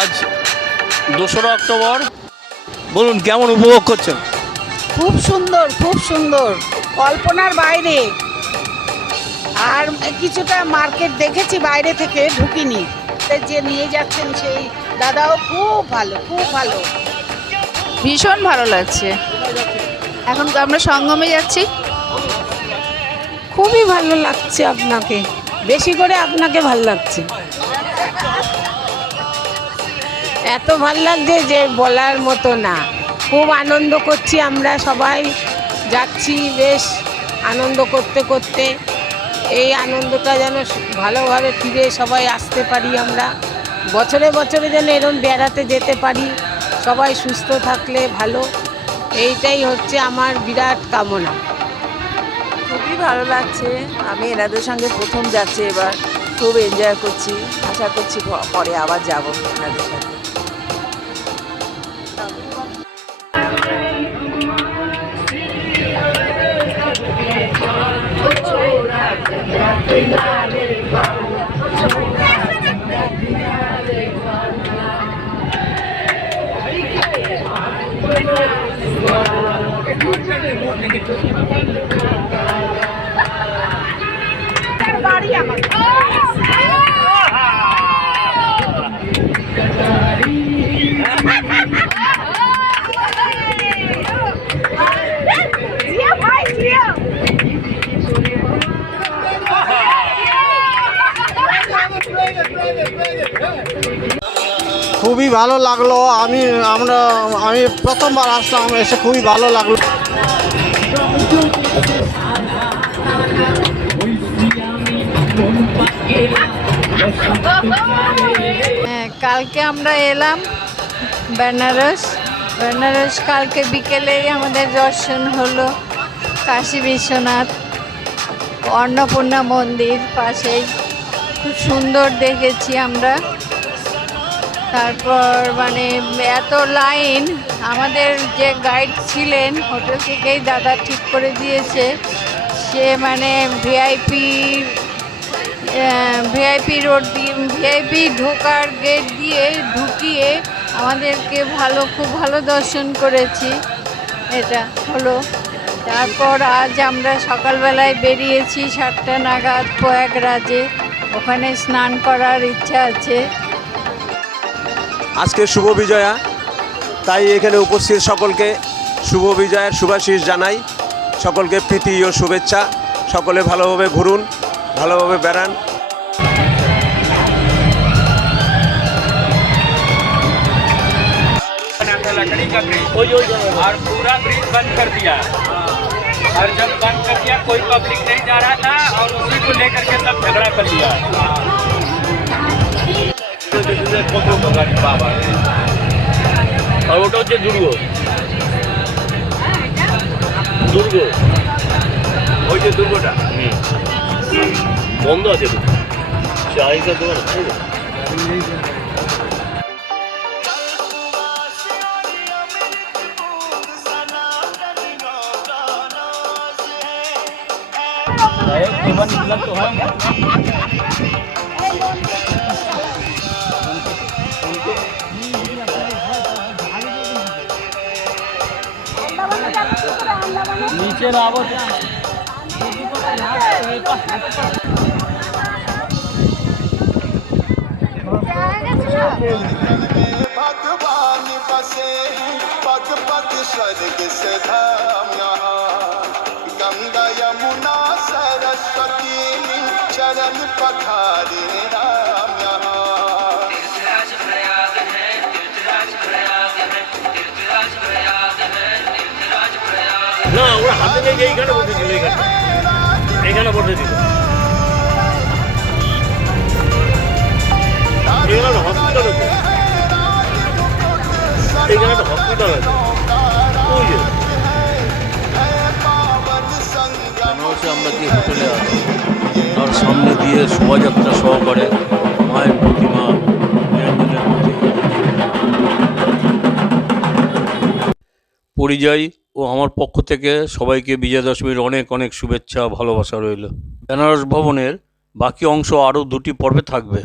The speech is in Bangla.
আজ 2রা অক্টোবর, বলুন কেমন উপভোগ করছেন? খুব সুন্দর, খুব সুন্দর, কল্পনার বাইরে। আর কিছুটা মার্কেট দেখেছি বাইরে থেকে, ঢুকিনি। যে নিয়ে যাচ্ছেন সেই দাদাও খুব ভালো, খুব ভালো। ভীষণ ভালো লাগছে। এখন আমরা সঙ্গমে যাচ্ছি। খুবই ভালো লাগছে আপনাকে, বেশি করে আপনাকে ভালো লাগছে। এত ভালো লাগছে যে বলার মতো না। খুব আনন্দ করছি, আমরা সবাই যাচ্ছি বেশ আনন্দ করতে করতে। এই আনন্দটা যেন ভালোভাবে ফিরে সবাই আসতে পারি আমরা। বছরে বছরে যেন এরকম বেড়াতে যেতে পারি, সবাই সুস্থ থাকলে ভালো। এইটাই হচ্ছে আমার বিরাট কামনা। খুবই ভালো লাগছে। আমি এনাদের সঙ্গে প্রথম যাচ্ছি এবার, খুব এনজয় করছি। আশা করছি পরে আবার যাব এনাদের সাথে। খুবই ভালো লাগলো। আমি প্রথমবার আসলাম, এসে খুবই ভালো লাগলো। কালকে আমরা এলাম বেনারস। কালকে বিকেলে আমাদের দর্শন হলো কাশী বিশ্বনাথ, অন্নপূর্ণা মন্দির পাশেই। খুব সুন্দর দেখেছি আমরা। তারপর মানে এত লাইন, আমাদের যে গাইড ছিলেন হোটেল থেকেই দাদা ঠিক করে দিয়েছে, সে মানে ভিআইপি রোড দিয়ে, ভিআইপি ঢোকার গেট দিয়ে ঢুকিয়ে আমাদেরকে খুব ভালো দর্শন করেছি। এটা হলো। তারপর আজ আমরা সকালবেলায় বেরিয়েছি 7টা নাগাদ প্রয়াগরাজে, ওখানে স্নান করার ইচ্ছা আছে। আজকে শুভ বিজয়া, তাই এখানে উপস্থিত সকলকে শুভ বিজয়ার শুভাশিস জানাই। সকলকে প্রীতি ও শুভেচ্ছা। সকলে ভালোভাবে ঘুরুন, ভালোভাবে বেড়ান। लकड़ी का ब्रिज और पूरा ब्रिज बंद कर दिया। और जब बंद कर दिया कोई पब्लिक नहीं जा रहा था और उसी को लेकर के सब झगड़ा कर लिया। আর ওটা হচ্ছে দুর্গ, ওই যে দুর্গটা বন্ধ আছে, চাহিদা দোকান আছে। तो है नीचे आवो भगवान बसे पग पग स्वर्ग से धाम यहाँ। गंगा यमुना सरस्वती चरण पखारे राम यहाँ। না, ওরা হাতে নিয়ে এইখানে বসেছিল, এইখানে বসেছিল। এখানে একটা হসপিটাল আছে, এইখানে একটা হসপিটাল আছে। ওই যে বেনারসে আমরা যে হোটেলে আছি তার সামনে দিয়ে শোভাযাত্রা সহকারে মায়ের প্রতিমা, নিরঞ্জনের পরিযায়ী ও আমার পক্ষ থেকে সবাইকে বিজয়া দশমীর অনেক অনেক শুভেচ্ছা, ভালোবাসা রইল। বেনারস ভবনের বাকি অংশ আরও 2টি পর্বে থাকবে।